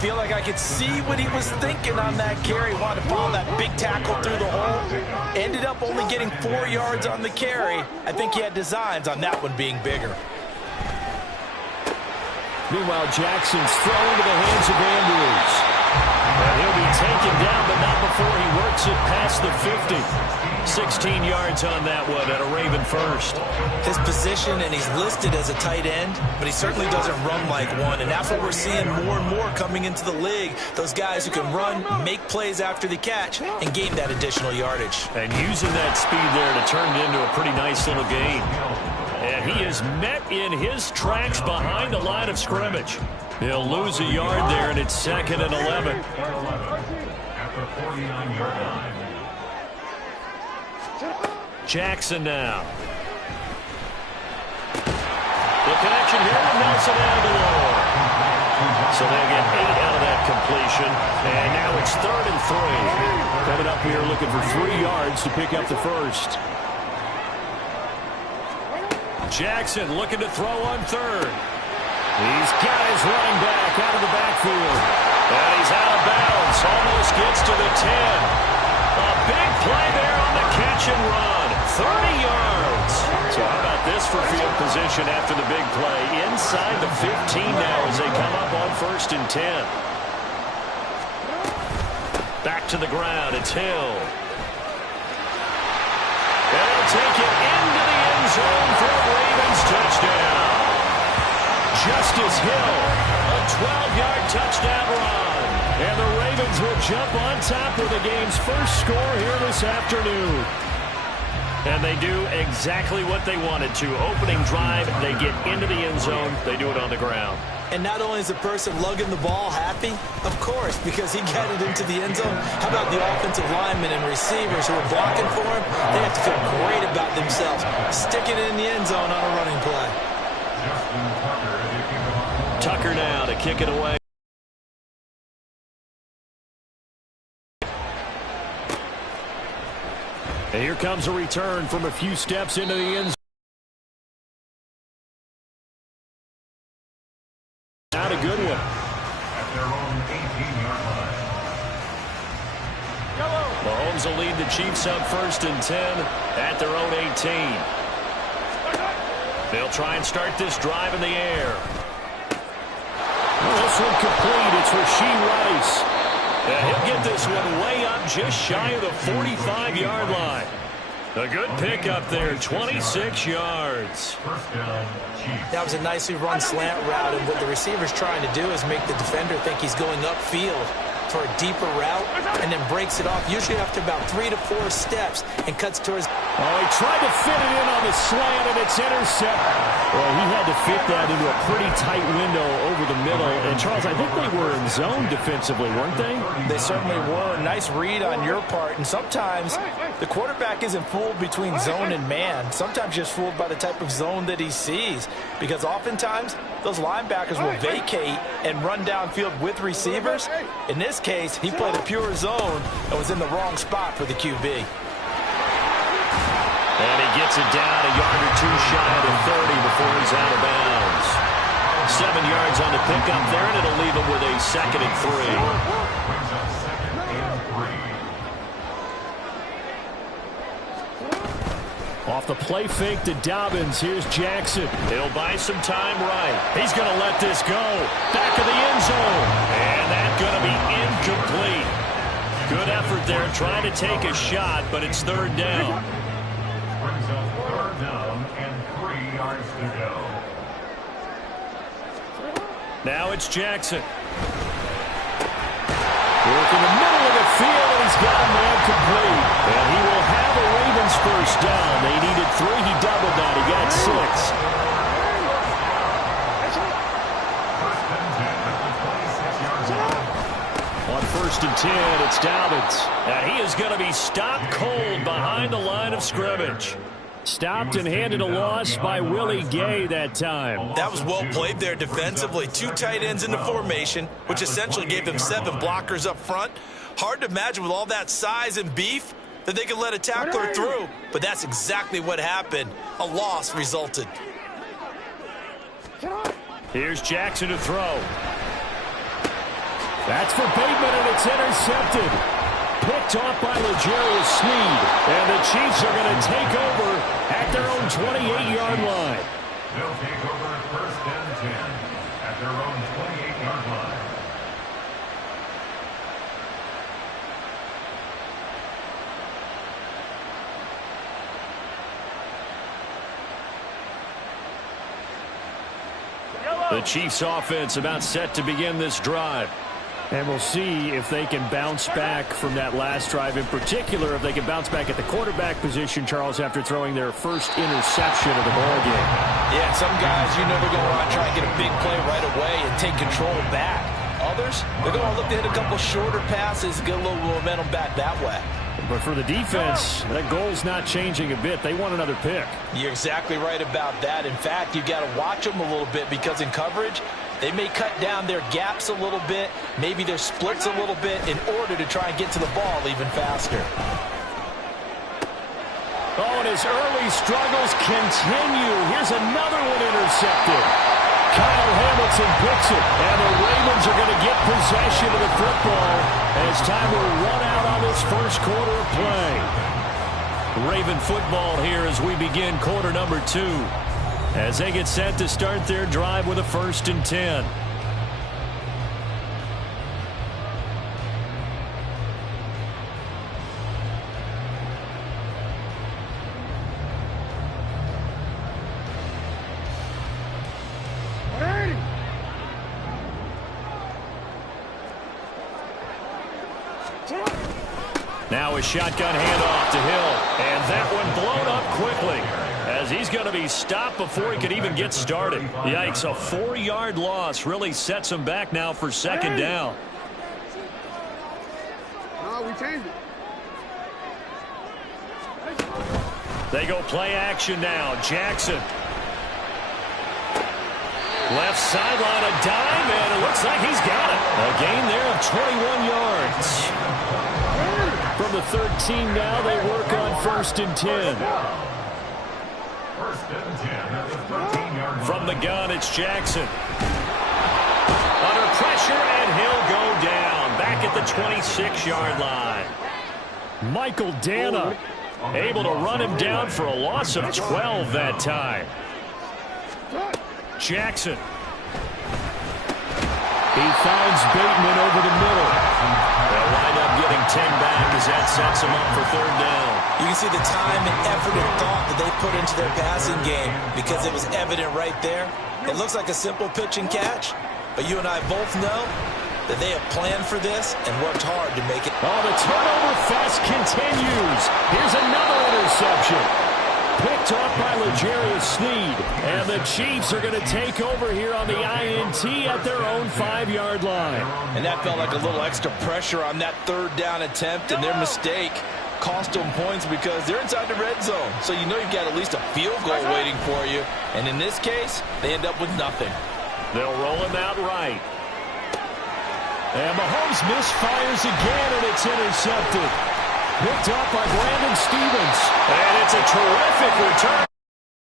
feel like I could see what he was thinking on that carry. Wanted to follow that big tackle through the hole. Ended up only getting 4 yards on the carry. I think he had designs on that one being bigger. Meanwhile, Jackson's throw into the hands of Andrews. And he'll be taken down, but not before he works it past the 50. 16 yards on that one at a Raven first. His position, and he's listed as a tight end, but he certainly doesn't run like one, and that's what we're seeing more and more coming into the league. Those guys who can run, make plays after the catch, and gain that additional yardage. And using that speed there to turn it into a pretty nice little gain. And he is met in his tracks behind the line of scrimmage. He'll lose a yard there, and it's 2nd and 11. At the 49-yard line. Jackson now. The connection here with Nelson Aguilar. So they'll get 8 out of that completion. And now it's 3rd and 3. Coming up here looking for 3 yards to pick up the first. Jackson looking to throw on 3rd. He's got his running back out of the backfield. And he's out of bounds. Almost gets to the 10. A big play there on the catch and run. 30 yards. So how about this for field position after the big play? Inside the 15 now as they come up on 1st and 10. Back to the ground. It's Hill. And he'll take it into the end zone for a Ravens touchdown. Justice Hill, a 12-yard touchdown run. And the Ravens will jump on top with the game's first score here this afternoon. And they do exactly what they wanted to. Opening drive, they get into the end zone. They do it on the ground. And not only is the person lugging the ball happy, of course, because he got it into the end zone. How about the offensive linemen and receivers who are blocking for him? They have to feel great about themselves, sticking it in the end zone on a running play. Tucker now to kick it away. And here comes a return from a few steps into the end zone. Not a good one. At their own 18-yard line. Mahomes will lead the Chiefs up 1st and 10 at their own 18. They'll try and start this drive in the air. This one complete. It's Rashee Rice. And he'll get this one way up just shy of the 45-yard line. A good pickup there, 26 yards. That was a nicely run slant route, and what the receiver's trying to do is make the defender think he's going upfield for a deeper route, and then breaks it off, usually after about 3 to 4 steps, and cuts towards... Oh, he tried to fit it in on the slant, and it's intercepted. Well, he had to fit that into a pretty tight window over the middle. And, Charles, I think they were in zone defensively, weren't they? They certainly were. Nice read on your part. And sometimes the quarterback isn't fooled between zone and man. Sometimes just fooled by the type of zone that he sees. Because oftentimes, those linebackers will vacate and run downfield with receivers. In this case, he played a pure zone and was in the wrong spot for the QB. And he gets it down a yard or 2 shy of the 30 before he's out of bounds. 7 yards on the pickup there, and it'll leave him with a 2nd and 3. Off the play fake to Dobbins. Here's Jackson. He'll buy some time right. He's going to let this go. Back of the end zone. And that's going to be incomplete. Good effort there trying to take a shot, but it's 3rd down. Brings up 3rd down and 3 yards to go. Now it's Jackson. Work in the middle of the field, and he's got a man complete. And he will have a Ravens first down. They needed 3. He doubled that. He got 6. On 1st and 10, it's Dobbins. And he is going to be stopped cold behind the line of scrimmage. Stopped and handed a loss by Willie Gay that time. That was well played there defensively. 2 tight ends in the formation, which essentially gave them 7 blockers up front. Hard to imagine with all that size and beef that they could let a tackler through. But that's exactly what happened. A loss resulted. Here's Jackson to throw. That's for Bateman, and it's intercepted. Picked off by L'Jarius Sneed. And the Chiefs are going to take over at their own 28-yard line. They'll take over at 1st and 10 at their own 28-yard line. The Chiefs offense about set to begin this drive. And we'll see if they can bounce back from that last drive. In particular, if they can bounce back at the quarterback position, Charles, after throwing their first interception of the ballgame. Yeah, some guys, they're going to want to try and get a big play right away and take control back. Others, they're going to look to hit a couple shorter passes and get a little momentum back that way. But for the defense, that goal's not changing a bit. They want another pick. You're exactly right about that. In fact, you've got to watch them a little bit because in coverage, they may cut down their gaps a little bit, maybe their splits a little bit in order to try and get to the ball even faster. Oh, and his early struggles continue. Here's another one intercepted. Kyle Hamilton picks it, and the Ravens are going to get possession of the football as time will run out on this first quarter of play. Raven football here as we begin quarter number 2. As they get set to start their drive with a 1st and 10. Now a shotgun handoff to Hill, and that one blown up quickly as he's going to be stopped before he could even get started. Yikes, a 4-yard loss really sets him back now for 2nd down. No, we changed it. They go play action now. Jackson. Left sideline, a dime, and it looks like he's got it. A gain there of 21 yards. From the 13 now, they work on 1st and 10. 1st and 10 at the 13-yard line. From the gun, it's Jackson. Under pressure, and he'll go down. Back at the 26-yard line. Michael Dana able to run him down for a loss of 12 that time. Jackson. He finds Bateman over the middle. They'll wind up getting 10 back as that sets him up for 3rd down. You can see the time and effort and thought that they put into their passing game because it was evident right there. It looks like a simple pitch and catch, but you and I both know that they have planned for this and worked hard to make it. Oh, the turnover fest continues. Here's another interception. Picked off by L'Jarius Sneed. And the Chiefs are going to take over here on the INT at their own 5-yard line. And that felt like a little extra pressure on that 3rd down attempt, and their mistake cost them points because they're inside the red zone. So you know you've got at least a field goal waiting for you. And in this case, they end up with nothing. They'll roll him out right. And Mahomes misfires again, and it's intercepted. Picked up by Brandon Stevens. And it's a terrific return.